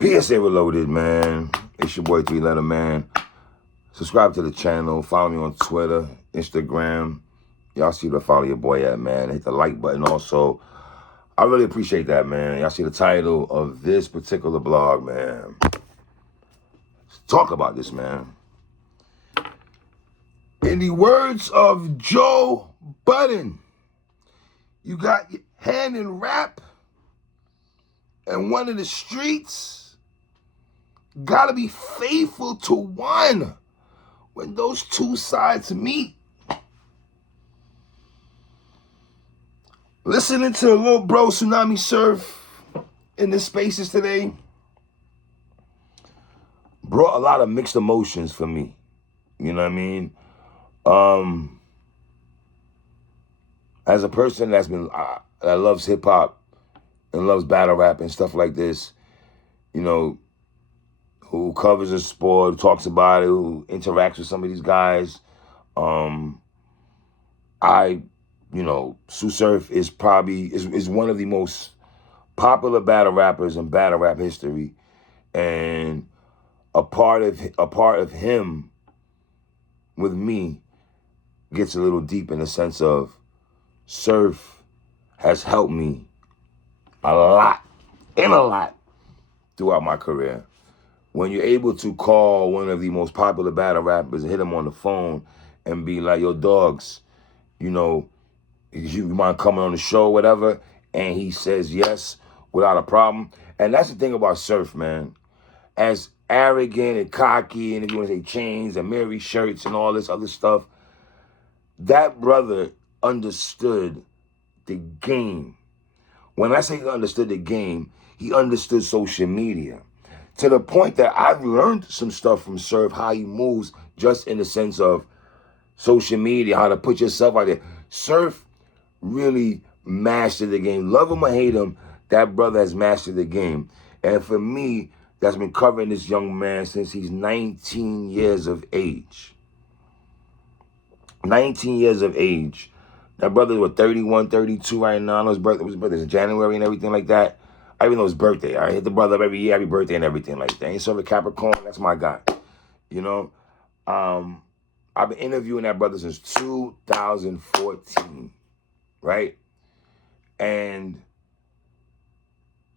PSA Reloaded, man. It's your boy 3 Letter Man. Subscribe to the channel. Follow me on Twitter, Instagram. Y'all see where to follow your boy at, man. Hit the like button also. I really appreciate that, man. Y'all see the title of this particular blog, man. Let's talk about this, man. In the words of Joe Budden, you got your hand in rap and one in the streets. Gotta be faithful to one when those two sides meet. Listening to little bro Tsunami Sürf in the spaces today brought a lot of mixed emotions for me. You know what I mean? As a person that loves hip hop and loves battle rap and stuff like this, you know, who covers the sport, who talks about it, who interacts with some of these guys, Sürf is probably is one of the most popular battle rappers in battle rap history, and a part of him with me gets a little deep in the sense of Sürf has helped me a lot throughout my career. When you're able to call one of the most popular battle rappers and hit him on the phone and be like, yo, dogs, you know, you mind coming on the show, whatever, and he says yes without a problem. And that's the thing about Sürf, man. As arrogant and cocky, and if you want to say chains and Mary shirts and all this other stuff, that brother understood the game. When I say he understood the game, he understood social media. To the point that I've learned some stuff from Sürf, how he moves, just in the sense of social media, how to put yourself out there. Sürf really mastered the game. Love him or hate him, that brother has mastered the game. And for me, that's been covering this young man since he's 19 years of age. 19 years of age. That brother's what, 31, 32 right now. I know his birthday's in January and everything like that. I even know his birthday. I hit the brother up every year, happy birthday and everything like that. He's sort of a Capricorn. That's my guy. You know, I've been interviewing that brother since 2014, right? And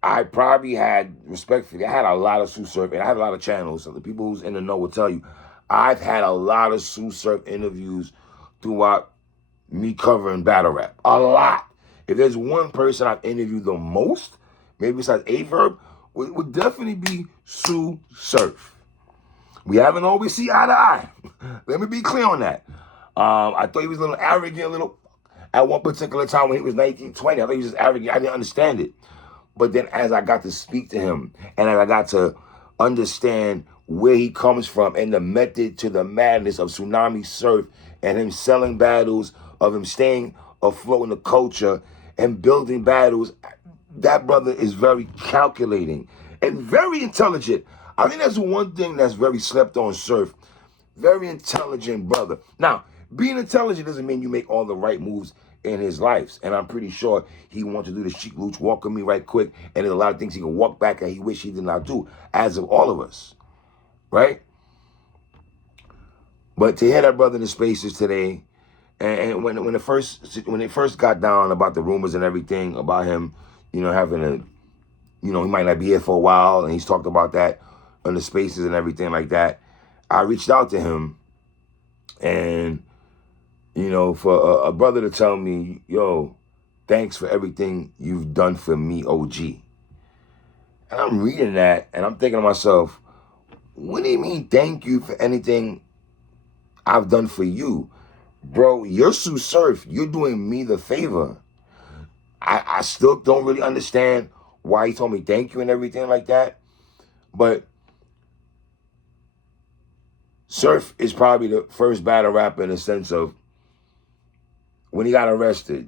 I probably had, respectfully, I had a lot of Sürf, and I had a lot of channels. So the people who's in the know will tell you, I've had a lot of Sürf interviews throughout me covering battle rap. A lot. If there's one person I've interviewed the most, maybe besides Averb, would definitely be Sürf. We haven't always seen eye to eye. Let me be clear on that. I thought he was a little arrogant, at one particular time when he was 19, 20. I thought he was just arrogant. I didn't understand it. But then as I got to speak to him, and as I got to understand where he comes from and the method to the madness of Tsunami Sürf and him selling battles, of him staying afloat in the culture and building battles, that brother is very calculating and very intelligent. I think that's one thing that's very slept on Sürf. Very intelligent brother. Now, being intelligent doesn't mean you make all the right moves in his life. And I'm pretty sure he wants to do the Sheik Luch walk with me right quick. And there's a lot of things he can walk back and he wish he did not do, as of all of us. Right? But to hear that brother in the spaces today, and when it first got down about the rumors and everything about him, having a, he might not be here for a while, and he's talked about that on the spaces and everything like that, I reached out to him, and, for a brother to tell me, yo, thanks for everything you've done for me, OG. And I'm reading that, and I'm thinking to myself, what do you mean thank you for anything I've done for you? Bro, you're Sürf. You're doing me the favor. I still don't really understand why he told me thank you and everything like that. But Sürf is probably the first battle rapper in the sense of when he got arrested.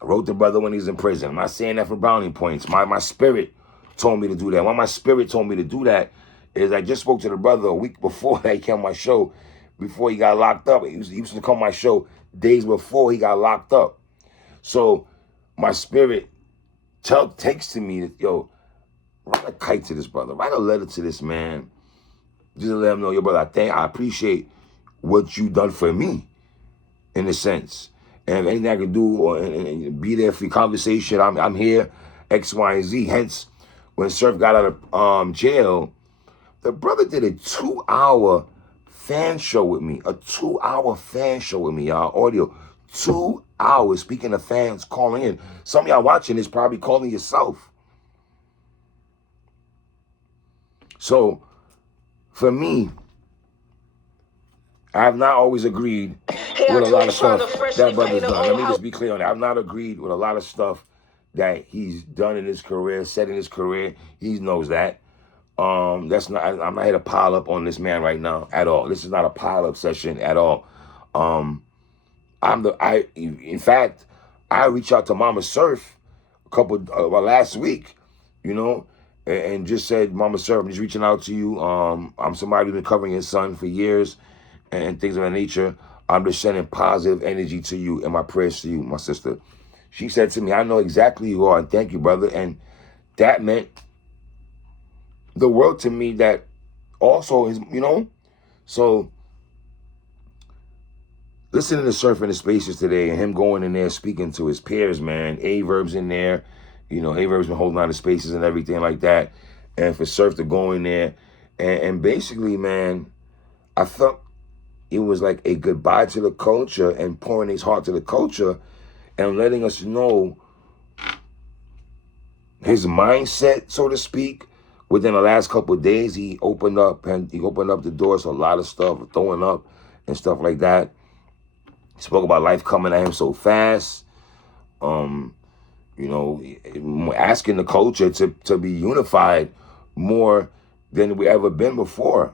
I wrote the brother when he was in prison. I'm not saying that for brownie points. My spirit told me to do that. Why my spirit told me to do that is I just spoke to the brother a week before that he came on my show, before he got locked up. He used to come on my show days before he got locked up. So my spirit takes to me that, yo, write a kite to this brother. Write a letter to this man. Just to let him know, yo, brother, I appreciate what you done for me, in a sense. And if anything I can do or and be there for your conversation, I'm here, X, Y, and Z. Hence, when Sürf got out of jail, the brother did a 2-hour fan show with me. A 2-hour fan show with me, y'all. Audio. 2 hours. Speaking of fans calling in. Some of y'all watching is probably calling yourself. So, for me, I have not always agreed with a lot of stuff that brother's done. Let me just be clear on that. I've not agreed with a lot of stuff that he's done in his career, said in his career. He knows that. That's not. I'm not here to pile up on this man right now at all. This is not a pile up session at all. In fact, I reached out to Mama Sürf last week, you know, and just said, Mama Sürf, I'm just reaching out to you. I'm somebody who's been covering your son for years and things of that nature. I'm just sending positive energy to you and my prayers to you, my sister. She said to me, I know exactly who you are, and thank you, brother. And that meant the world to me. That also is, you know, so listening to Sürf in the spaces today and him going in there speaking to his peers, man. Averb's in there. You know, Averb's been holding on to spaces and everything like that. And for Sürf to go in there and basically, man, I felt it was like a goodbye to the culture and pouring his heart to the culture and letting us know his mindset, so to speak. Within the last couple of days, he opened up the doors to a lot of stuff, throwing up and stuff like that. He spoke about life coming at him so fast. You know, asking the culture to be unified more than we ever been before.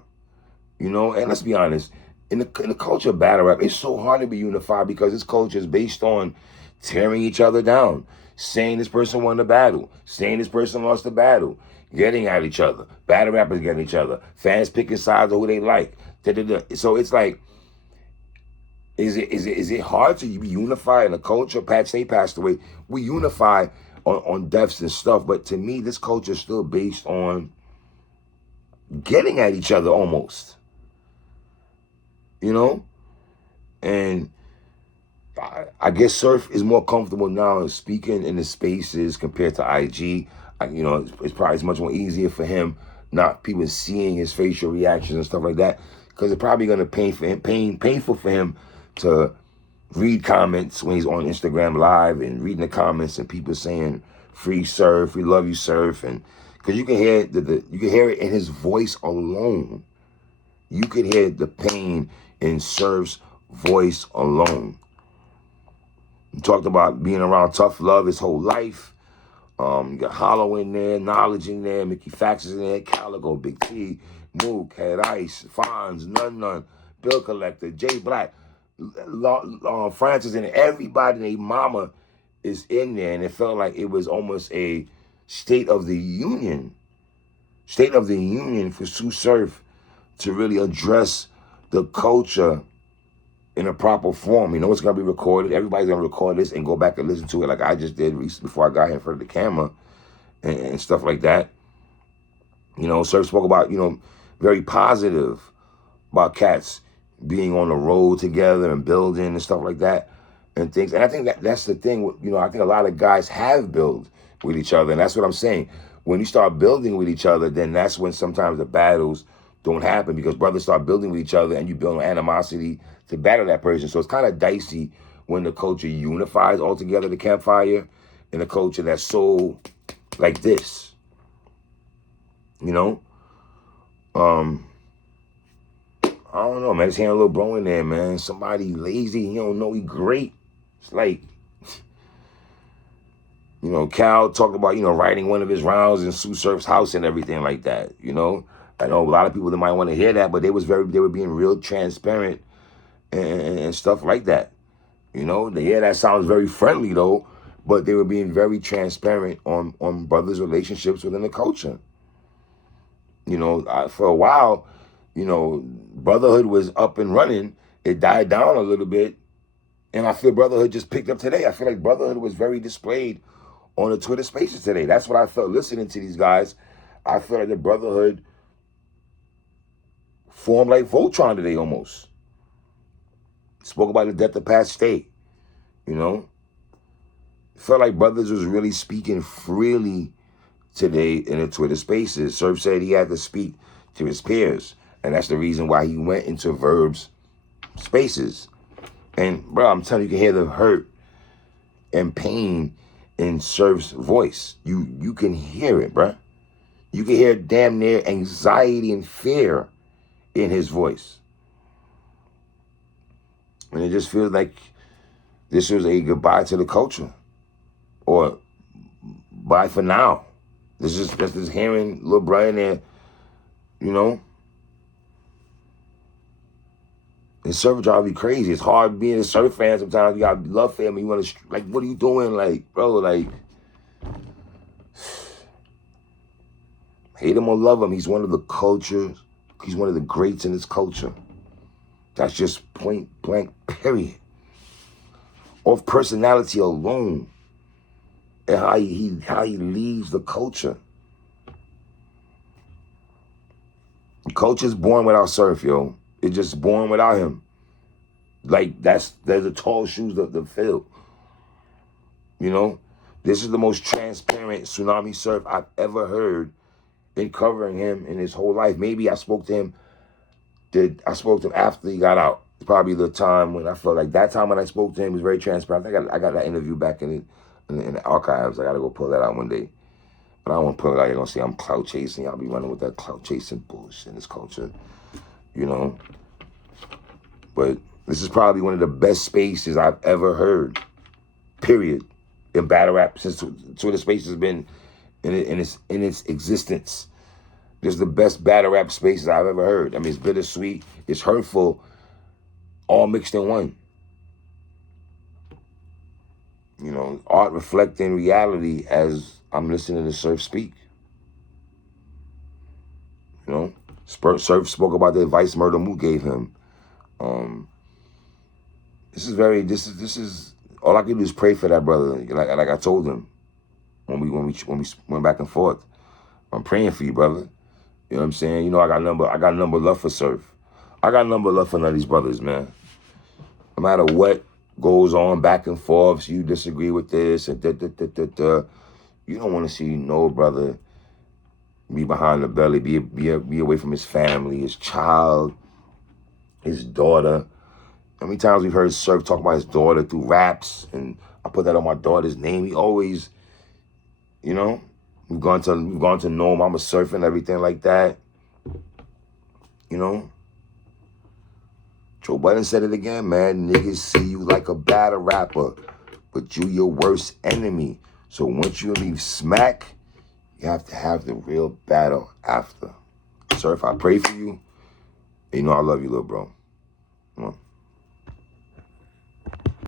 You know, and let's be honest, in the culture of battle rap, it's so hard to be unified because this culture is based on tearing each other down, saying this person won the battle, saying this person lost the battle, getting at each other, battle rappers getting each other, fans picking sides of who they like. So it's like, is it hard to be unified in a culture? Pat Stay passed away. We unify on deaths and stuff, but to me, this culture is still based on getting at each other almost. You know? And I guess Sürf is more comfortable now speaking in the spaces compared to IG. You know, it's probably much more easier for him, not people seeing his facial reactions and stuff like that, because it's probably going to painful for him to read comments when he's on Instagram Live and reading the comments and people saying free Sürf, we love you Sürf, and because you can hear you can hear it in his voice alone. You can hear the pain in Sürf's voice alone. He talked about being around tough love his whole life. You got Hollow in there, Knowledge in there, Mickey Fax is in there, Calico, Big T, Mook, Head Ice, Fonz, None, Bill Collector, Jay Black, Francis, and everybody, their mama is in there. And it felt like it was almost a State of the Union for Sürf to really address the culture in a proper form. You know, it's going to be recorded. Everybody's going to record this and go back and listen to it like I just did before I got here in front of the camera and stuff like that. You know, Sürf spoke about, you know, very positive about cats being on the road together and building and stuff like that and things. And I think that's the thing. You know, I think a lot of guys have built with each other. And that's what I'm saying. When you start building with each other, then that's when sometimes the battles don't happen, because brothers start building with each other and you build animosity to battle that person. So it's kind of dicey when the culture unifies altogether, the campfire, in a culture that's so like this. You know? I don't know, man. Just hearing a little bro in there, man. Somebody lazy, he don't know he great. It's like, you know, Cal talked about, you know, writing one of his rounds in Sürf's house and everything like that, you know? I know a lot of people that might want to hear that, but they were being real transparent and stuff like that. You know, that sounds very friendly though, but they were being very transparent on brothers' relationships within the culture. You know, for a while, you know, brotherhood was up and running. It died down a little bit, and I feel brotherhood just picked up today. I feel like brotherhood was very displayed on the Twitter spaces today. That's what I felt listening to these guys. I feel like the brotherhood formed like Voltron today almost. Spoke about the death of Pat State, you know. Felt like brothers was really speaking freely today in the Twitter spaces. Sürf said he had to speak to his peers, and that's the reason why he went into Verb's spaces. And, bro, I'm telling you, you can hear the hurt and pain in Sürf's voice. You can hear it, bro. You can hear damn near anxiety and fear in his voice. And it just feels like this was a goodbye to the culture. Or bye for now. This is just hearing Lil Brian there, you know. And Sürf drive me crazy. It's hard being a Sürf fan sometimes. You got love family. You want to, like, what are you doing? Like, bro, like, hate him or love him. He's one of the cultures. He's one of the greats in his culture. That's just point blank, period. Off personality alone. And how he leaves the culture. The culture's born without Sürf, yo. It's just born without him. Like, there's a tall shoes to fill. You know? This is the most transparent Tsunami Sürf I've ever heard in covering him in his whole life. Maybe I spoke to him after he got out. It's probably the time when I felt like that time when I spoke to him was very transparent. I got that interview back in the archives. I got to go pull that out one day. But I don't want to pull it out. You're going to say I'm clout chasing. Y'all be running with that clout chasing bullshit in this culture. You know? But this is probably one of the best spaces I've ever heard. Period. In battle rap since Twitter Space has been in its existence. This is the best battle rap spaces I've ever heard. I mean, it's bittersweet. It's hurtful. All mixed in one. You know, art reflecting reality as I'm listening to Sürf speak. You know, Sürf spoke about the advice Murder Mook gave him. This is all I can do is pray for that brother. Like I told him when we went back and forth. I'm praying for you, brother. You know what I'm saying? You know, I got number love for Sürf. I got number love for none of these brothers, man. No matter what goes on back and forth, you disagree with this and you don't want to see no brother be behind the belly, be away from his family, his child, his daughter. How many times we've heard Sürf talk about his daughter through raps, and I put that on my daughter's name. He always, you know, we've gone to know him. I'm a Sürf and everything like that. You know. Joe Budden said it again, man. Niggas see you like a battle rapper, but you your worst enemy. So once you leave smack, you have to have the real battle after. Sürf, I pray for you. And you know I love you, little bro.